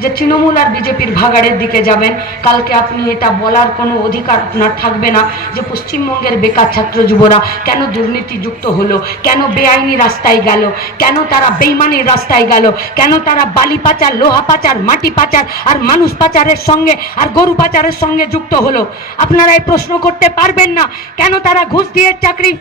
যে তৃণমূল আর বিজেপির ভাগাড়ের দিকে যাবেন, কালকে আপনি এটা বলার কোনো অধিকার আপনার থাকবে না যে পশ্চিমবঙ্গের বেকার ছাত্র যুবরা কেন দুর্নীতিযুক্ত হলো, কেন বেআইনি রাস্তায় গেল, কেন তারা বেইমানির রাস্তায় গেল, কেন তারা বালি পাচার, লোহা পাচার, মাটি পাচার আর মানুষ পাচারের সঙ্গে আর গরু পাচারের সঙ্গে যুক্ত হলো। আপনারা এই প্রশ্ন করতে পারবেন না কেন তারা ঘুষ দিয়ে চাকরি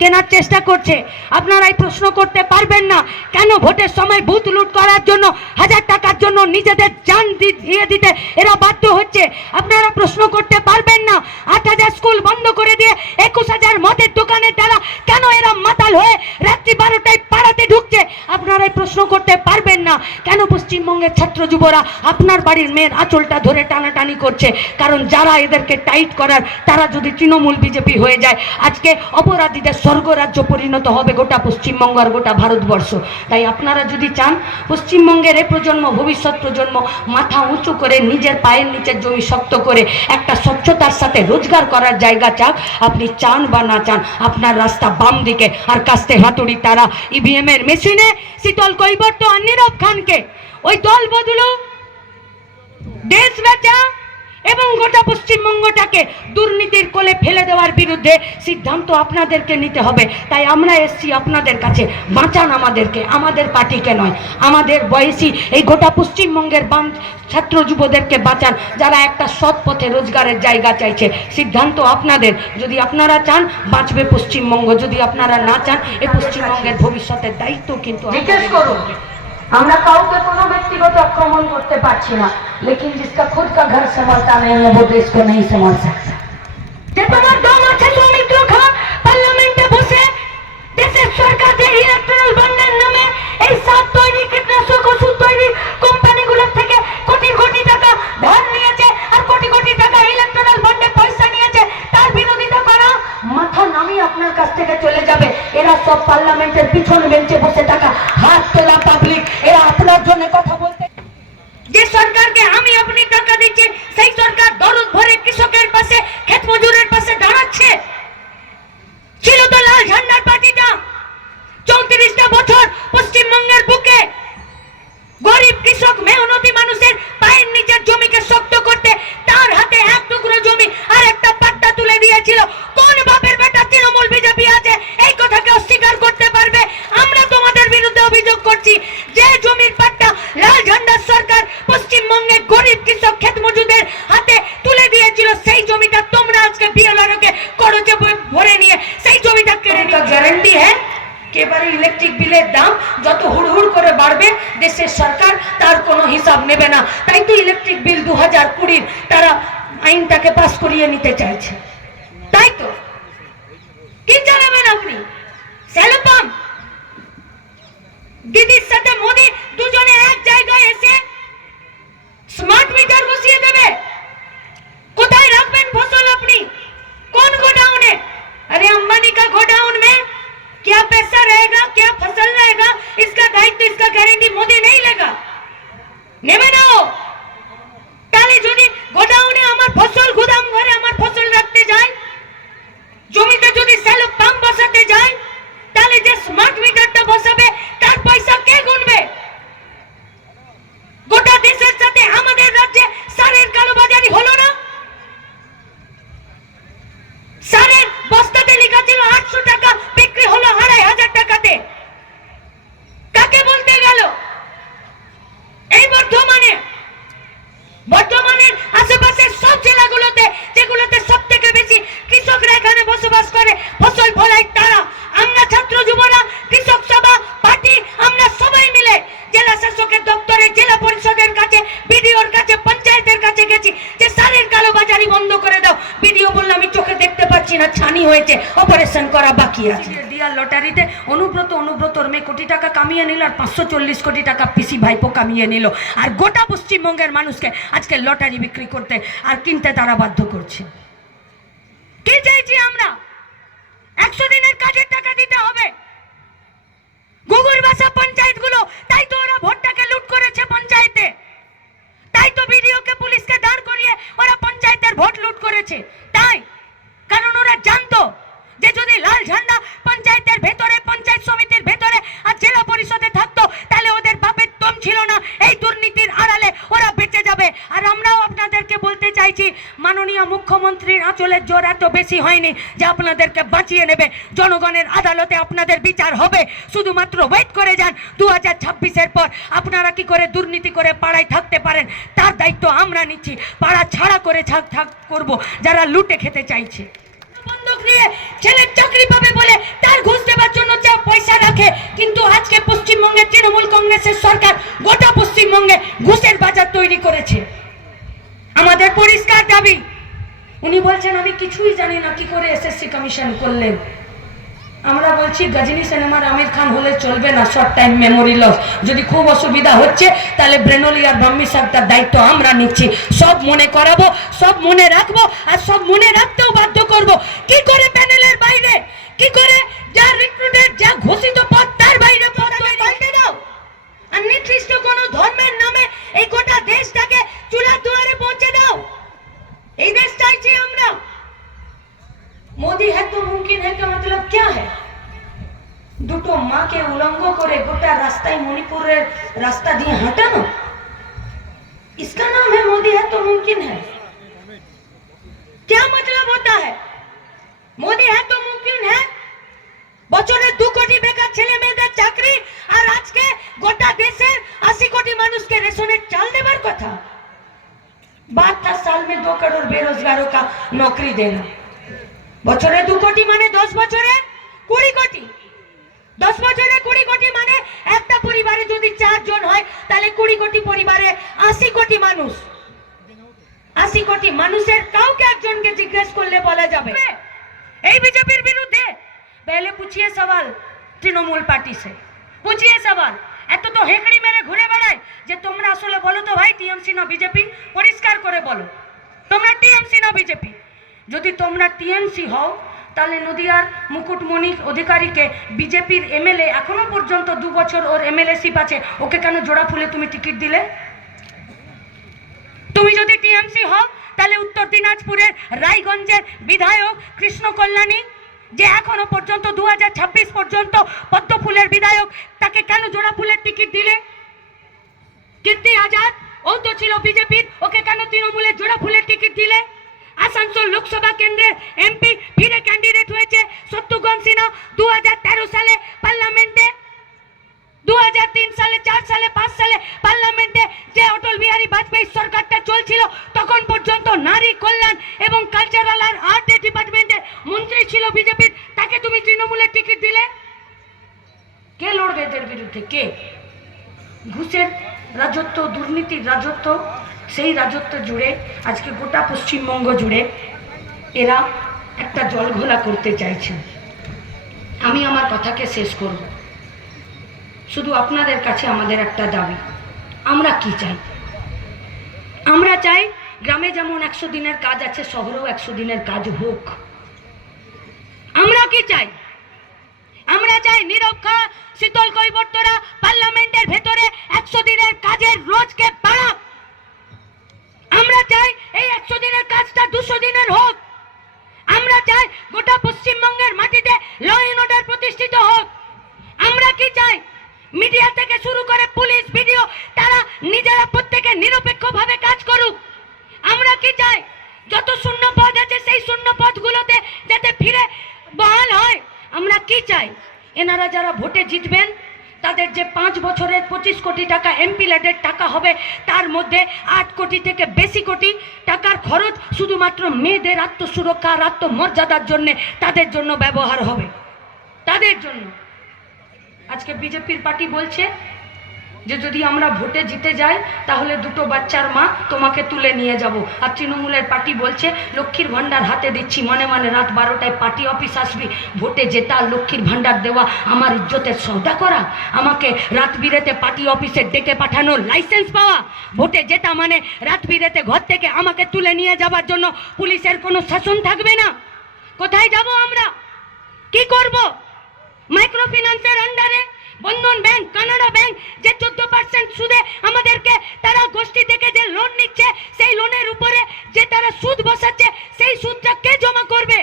কেনার চেষ্টা করছে। আপনারা এই প্রশ্ন করতে পারবেন না কেন ভোটের সময় বুথ লুট করার জন্য 1000 টাকার জন্য নিজেদের জান দিয়ে দিতে এরা বাধ্য হচ্ছে। আপনারা প্রশ্ন করতে পারবেন না 8000 স্কুল বন্ধ করে দিয়ে 21000 মদের দোকানের দ্বারা কেন এরা মাতাল হয়ে রাত্রি 12টায় পাড়াতে ঢুকছে। আপনারা এই প্রশ্ন করতে পারবেন না কেন পশ্চিমবঙ্গের ছাত্র যুবরা আপনার বাড়ির মেয়ের আঁচলটা ধরে টানাটানি করছে। কারণ যারা এদেরকে টাইট করার তারা যদি তৃণমূল বিজেপি হয়ে যায়, আজকে অপরাধীদের স্বর্গরাজ্য পরিণত হবে গোটা পশ্চিমবঙ্গ আর গোটা ভারতবর্ষ। তাই আপনারা যদি চান পশ্চিমবঙ্গের এই প্রজন্ম, ভবিষ্যৎ প্রজন্ম মাথা উঁচু করে নিজের পায়ের নিচের জমি শক্ত করে একটা স্বচ্ছতার সাথে রোজগার করার জায়গা চাক, আপনি চান বা না চান আপনার রাস্তা বাম দিকে। আর কাস্তে হাতুড়ি তারা ইভিএম এর মেশিনে শীতল কৈবর্ত আর নীরব খানকে ওই দল বদলু দেশ বেচা এবং গোটা পশ্চিমবঙ্গটাকে দুর্নীতির কোলে ফেলে দেওয়ার বিরুদ্ধে সিদ্ধান্ত আপনাদেরকে নিতে হবে। তাই আমরা এসছি আপনাদের কাছে, বাঁচান আমাদেরকে, আমাদের পার্টিকে নয়, আমাদের বয়সী এই গোটা পশ্চিমবঙ্গের ছাত্র যুবদেরকে বাঁচান যারা একটা সৎ পথে রোজগারের জায়গা চাইছে। সিদ্ধান্ত আপনাদের। যদি আপনারা চান বাঁচবে পশ্চিমবঙ্গ, যদি আপনারা না চান এই পশ্চিমবঙ্গের ভবিষ্যতের দায়িত্ব কিন্তু জিজ্ঞেস করুন। আমরা কাউকে কোনো ব্যক্তিগত আক্রমণ করতে পারছি না, लेकिन जिसका खुद का घर संभालता नहीं है वो देश को नहीं संभाल सकता। যে তোমার দম আছে সৌমিত্র খা পার্লামেন্টে বসে দেশের সরকার যে ইলেকট্রাল বন্ডের নামে এই সাত তৈরি কীটনাশক ওষুধ তৈরি কোম্পানিগুলোর থেকে কোটি কোটি টাকা ধার নিয়েছে আর কোটি কোটি টাকা ইলেকট্রাল বন্ডে পয়সা নিয়েছে, তার বিরোধিতা করা মাথা নামিয়ে আপনার কাছ থেকে চলে যাবে। এরা সব পার্লামেন্টের পিছন বেঞ্চে বসে থাকা হাত তোলা পাবলিক, এরা আপনার জন্য কথা বলতে। যে সরকারকে আমি আপনি টাকা দিচ্ছি সেই সরকার দরদ ভরে কৃষকের পাশে, ক্ষেত মজুরের পাশে দাঁড়াচ্ছে। ছিল তো লাল ঝান্ডার পার্টিটা 34টা বছর পশ্চিমবঙ্গের বুকে গরিব কৃষক মেহনতি মানুষের পায়ের নিচের জমিকে শক্ত করতে তার হাতে এক টুকরো জমি আর একটা পাট্টা তুলে দিয়েছিল। কোন বাপের বেটা তৃণমূল বিজেপি আছে এই কথাকে অস্বীকার করতে পারবে? আমরা তোমাদের বিরুদ্ধে অভিযোগ করছি যে জমির পাট্টা লাল ঝান্ডার সরকার পশ্চিমবঙ্গে গরিব কৃষক ক্ষেত মজুদের হাতে তুলে দিয়েছিল, সেই জমিটা তোমরা আজকে বিএলআরকে করজে ভরে নিয়ে সেই জমিটা কেড়ে নিয়ে গ্যারান্টি হ্যাঁ এবারে ইলেকট্রিক বিলের দাম যত হুড়হুড় করে বাড়বে দেশের সরকার তার কোনো হিসাব নেবে না। তাই তো ইলেকট্রিক বিল 2020 তারা আইনটাকে পাস করিয়ে নিতে চাইছে। তাই তো কি চালাবেন আপনি? স্যালো পাম্প দিদির সাথে মোদি দুজনে এক জায়গায় এসে স্মার্ট মিটার বসিয়ে দেবে। কোথায় রাখবেন ফসল আপনি? কোন गोडाउन? अरे अंबानी का गोडाउन में क्या पैसा रहेगा, क्या फसल रहेगा, इसका दायित्व, इसका गारंटी मोदी नहीं लेगा। নেবে না ও। তাহলে যদি গোডাউনে আমার ফসল, গুদাম ঘরে আমার ফসল রাখতে যায়, জমিতে যদি স্যালো পাম্প বসাতে যায়, তাহলে যে স্মার্ট মিটারটা বসাবে তার পয়সা কে গুনবে? গোটা দেশের সাথে আমাদের রাজ্যে সারের কালোবাজারি হলো না? সারের বস্তাতে লেখা ছিল 800 টাকা, বিক্রি হলো 2500 টাকাতে। কাকে বলতে গেল? এই বর্ধমানের আশেপাশের সব জেলাগুলোতে যেগুলোতে সব থেকে বেশি কৃষকরা এখানে বসবাস করে ফসল ফলায় তারা। আমরা ছাত্র যুবরা কৃষক সভা পার্টি আমরা সবাই মিলে জেলা শাসকের দপ্তরে, জেলা পরিষদের কাছে, বিডিওর কাছে, পঞ্চায়েতের কাছে গেছি যে সারের কালোবাজারি বন্ধ করে দাও। বিডিও বলল আমি চোখে দেখতে পাচ্ছি না, ছানি হয়েছে, অপারেশন করা বাকি আছে। ডিয়ার লটারিতে অনুব্রতর মেয়ে কোটি টাকা কামিয়ে নিল আর 540 কোটি টাকা পিসি ভাইপো কামিয়ে নিল। আর গোটা পশ্চিমবঙ্গের মানুষকে আজকে লটারি বিক্রি করতে আর কিনতে তারা বাধ্য করছে। কি চাইছি আমরা? 100 দিনের কাজের টাকা দিতে হবে। গুগুর বাসা পঞ্চায়েতগুলো, তাই তো ওরা ভোটটাকে লুট করেছে পঞ্চায়েতে। তাই তো বিডিওকে পুলিশকে দাঁড় করিয়ে ওরা পঞ্চায়েতের ভোট লুট করেছে। তাই কারণ ওরা জানতো যে যদি লাল ঝান্ডা পঞ্চায়েতের ভেতরে, পঞ্চায়েত সমিতির ভেতরে আর জেলা পরিষদে থাকতো তাহলে ওদের বাপের দম ছিল না এই দুর্নীতির আড়ালে ওরা যাবে। আর আমরাও আপনাদেরকে বলতে চাইছি, মাননীয় মুখ্যমন্ত্রীর আঁচলের জোর এত বেশি হয়নি যে আপনাদেরকে বাঁচিয়ে নেবে। জনগণের আদালতে আপনাদের বিচার হবে, শুধুমাত্র ওয়েট করে যান। 2026-এর পর আপনারা কি করে দুর্নীতি করে পাড়ায় থাকতে পারেন তার দায়িত্ব আমরা নিচ্ছি। পাড়া ছাড়া করে থাক করব যারা লুটে খেতে চাইছে। বন্ধক নিয়ে ছেলের চাকরি পাবে বলে তার ঘুষ দেওয়ার জন্য যা পয়সা রাখে, কিন্তু আজকে পশ্চিমবঙ্গের তৃণমূল কংগ্রেসের সরকার গোটা পশ্চিমবঙ্গে ঘুষের বাজার তৈরি করেছে। আমাদের পরিষ্কার দাবি, উনি বলছেন আমি কিছুই জানি না কি করে এসএসসি কমিশন করলেন। আমরা বলছি গজনী সিনেমার আমির খান হলে চলবে না, শর্ট টাইম মেমোরি লস। যদি খুব অসুবিধা হচ্ছে তাহলে ব্রেনলি আর বাম্মি সাহেবটার দায়িত্ব আমরা নিচ্ছি। সব মনে করাবো, সব মনে রাখবো, আর সব মনে রাখতেও বাধ্য করব। কি করে প্যানেলের বাইরে, কি করে যা রিক্রুটেড যা ঘোষিত পদ তার বাইরে পদ পাল্টে দাও, আর নির্দিষ্ট কোনো ধর্মের নামে এই গোটা দেশটাকে চূড়ার দুয়ারে পৌঁছে দাও। এই দেশ চাইছি আমরা। मोदी है तो मुमकिन है का मतलब क्या है? দুটো মাকে উলঙ্গ করে গোটা রাস্তায় মণিপুরের রাস্তা দিয়ে হাঁটানো, इसका नाम है मोदी है तो मुमकिन है? क्या मतलब होता है मोदी है तो मुमकिन है? বছরে 2 কোটি বেকার ছেলে মেয়েদের চাকরি, আর আজকে গোটা দেশের 80 কোটি মানুষকে রেশনের চাল দেবার কথা। 72 साल में 2 करोड़ बेरोजगारों का नौकरी देना। বছরে 2 কোটি মানে 10 বছরে 20 কোটি। 10 বছরে 20 কোটি মানে একটা পরিবারে যদি 4 জন হয় তাহলে 20 কোটি পরিবারে 80 কোটি মানুষ। 80 কোটি মানুষের কাউকে একজনকে জিজ্ঞেস করলে বলা যাবে এই বিজেপির বিরুদ্ধে। पहले पूछिए सवाल তৃণমূল পার্টি से, पूछिए सवाल। এত তো হেকড়ি মেরে ঘুরে বেড়ায় যে তোমরা আসলে বলো তো ভাই টিএমসি না বিজেপি, পরিষ্কার করে বলো তোমরা টিএমসি না বিজেপি। যদি তোমরা টিএমসি হও তাহলে নদিয়ার মুকুটমণি অধিকারীকে বিজেপির এমএলএ, এখনো পর্যন্ত 2 বছর ওর এমএলএশিপ আছে, ওকে কেন জোড়া ফুলে তুমি টিকিট দিলে? তুমি যদি টিএমসি হও তাহলে উত্তর দিনাজপুরের রায়গঞ্জের বিধায়ক কৃষ্ণ কল্যাণী, যে এখনো পর্যন্ত 2026 পর্যন্ত পদ্ম ফুলের বিধায়ক, তাকে কেন জোড়া ফুলের টিকিট দিলে? কীর্তি আজাদ ও তো ছিল বিজেপির, ওকে কেন তৃণমূলের জোড়া ফুলের টিকিট দিলে? আসানসোল লোকসভা কেন্দ্রের এমপি ফিরে ক্যান্ডিডেট হয়েছে শত্রুঘ্ন সিনহা 2013 সালে পার্লামেন্টে, 2003 সালে 4 সালে 5 সালে পার্লামেন্টে যে অটল বিহারী বাজপেয়ী সরকারটা চলছিল তখন পর্যন্ত নারী কল্যাণ এবং কালচারাল আর আর্ট ডিপার্টমেন্টের মন্ত্রী ছিল বিজেপির, তাকে তুমি তৃণমূলের টিকিট দিলে। কে লড়বে এদের বিরুদ্ধে? কে? ঘুষের রাজত্ব, দুর্নীতির রাজত্ব, সেই রাজত্ব জুড়ে আজকে গোটা পশ্চিমবঙ্গ জুড়ে এরা একটা জলঘোলা করতে চাইছে। আমি আমার কথাকে শেষ করব। শুধু আপনাদের কাছে আমাদের একটা দাবি, আমরা কি চাই? আমরা চাই গ্রামে যেমন 100 দিনের কাজ আছে, শহরেও 100 দিনের কাজ হোক। আমরা কি চাই? আমরা চাই নিরক্ষা শীতল কৈবর্তরা পার্লামেন্টের ভেতরে 100 দিনের কাজের রোজকে বাড়াক। আমরা চাই এই 100 দিনের কাজটা 200 দিনের হোক। আমরা চাই গোটা পশ্চিমবঙ্গের মাটিতে ল অ্যান্ড অর্ডার প্রতিষ্ঠিত হোক। আমরা কি চাই? মিডিয়া থেকে শুরু করে পুলিশ, ভিডিও, তারা নিজেরা প্রত্যেকে নিরপেক্ষভাবে কাজ করুক। আমরা কি চাই? যত শূন্য পদ আছে সেই শূন্য পদগুলোতে যাতে ফিরে বহাল হয়। আমরা কি চাই? এনারা যারা ভোটে জিতবেন তাদের যে 5 বছরের 25 কোটি টাকা এমপি ল্যাডের টাকা হবে, তার মধ্যে 8 কোটি থেকে বেশি কোটি টাকার খরচ শুধুমাত্র মেয়েদের আত্মসুরক্ষা আর আত্মমর্যাদার জন্য, তাদের জন্য ব্যবহার হবে, তাদের জন্য। আজকে বিজেপির পার্টি বলছে যে যদি আমরা ভোটে জিতে যাই তাহলে 2টো বাচ্চার মা তোমাকে তুলে নিয়ে যাব। আর তৃণমূলের পার্টি বলছে লক্ষ্মীর ভাণ্ডার হাতে দিচ্ছি, মানে মানে রাত 12টায় পার্টি অফিস আসবি, ভোটে জেতা লক্ষ্মীর ভাণ্ডার দেওয়া আমার ইজ্জতের সওদা করা, আমাকে রাত বিরেতে পার্টি অফিসে ডেকে পাঠানোর লাইসেন্স পাওয়া, ভোটে জেতা মানে রাত বিরেতে ঘর থেকে আমাকে তুলে নিয়ে যাবার জন্য পুলিশের কোনো শাসন থাকবে না। কোথায় যাব আমরা? কি করব? মাইক্রো ফিন্যান্সের আন্ডারে বন্ধন ব্যাংক, কানাডা ব্যাংক যে 14% সুদে আমাদেরকে তারা গোষ্ঠী থেকে যে লোন নিচ্ছে, সেই লোনের উপরে যে তারা সুদ বসাচ্ছে, সেই সুদটা কে জমা করবে?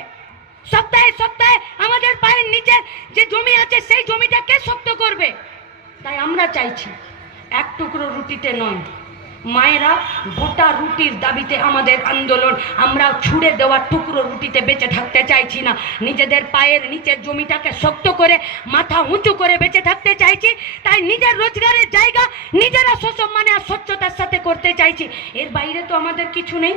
সপ্তাহে সপ্তাহে আমাদের পায়ের নিচে যে জমি আছে সেই জমিটা কে শক্ত করবে? তাই আমরা চাইছি এক টুকরো রুটিতে নয়, মায়েরা, গোটা রুটির দাবিতে আমাদের আন্দোলন। আমরা ছুঁড়ে দেওয়া টুকরো রুটিতে বেঁচে থাকতে চাইছি না। নিজেদের পায়ের নিচের জমিটাকে শক্ত করে মাথা উঁচু করে বেঁচে থাকতে চাইছি। তাই নিজের রোজগারের জায়গা নিজেরা সুসম্মানে আর স্বচ্ছতার সাথে করতে চাইছি। এর বাইরে তো আমাদের কিছু নেই।